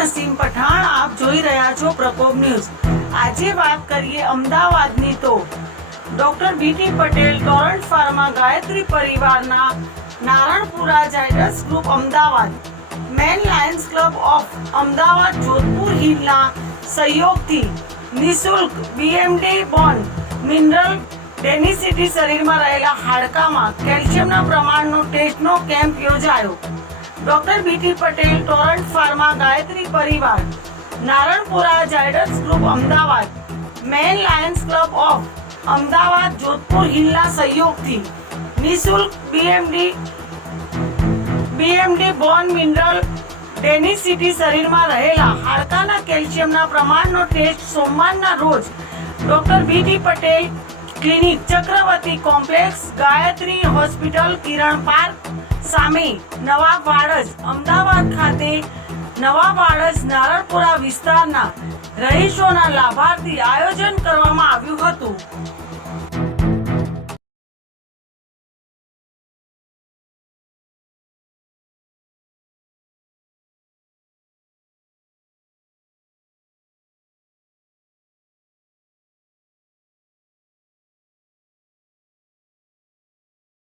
નસીમ પઠાણ, આપ જોઈ રહ્યા છો પ્રકોપ ન્યૂઝ। આજે વાત કરીએ અમદાવાદની તો ડોક્ટર બીટી પટેલ ટોરન્ટ ફાર્મા ગાયત્રી પરિવારના Naranpura Zydus group Ahmedabad, men Lions Club of Ahmedabad Jodhpur હિલના સહયોગથી નિઃશુલ્ક બીએમડી બોન મિનરલ ડેન્સિટી શરીરમાં રહેલા હાડકામાં કેલ્શિયમના પ્રમાણનો ટેસ્ટનો કેમ્પ યોજાયો। ડોક્ટર બીટી પટેલ ટોરન્ટ ફાર્મા ગાયત્રી પરિવાર Naranpura Zydus group Ahmedabad, men Lions Club of Ahmedabad Jodhpur હિલના સહયોગથી નિઃશુલ્ક બીએમડી બોન મિનરલ ડેન્સિટી શરીરમાં રહેલા હાડકાના કેલ્શિયમના પ્રમાણનો ટેસ્ટ સોમવારના રોજ ડોક્ટર બીટી પટેલ ક્લિનિક, ચક્રવર્તી કોમ્પ્લેક્સ, ગાયત્રી હોસ્પિટલ, કિરણ પાર્ક સામે, નવાબ વાડજ, અમદાવાદ ખાતે નવાબ વાડજ નારણપુરા વિસ્તારના રહીશોના લાભાર્થી આયોજન કરવામાં આવ્યું હતું।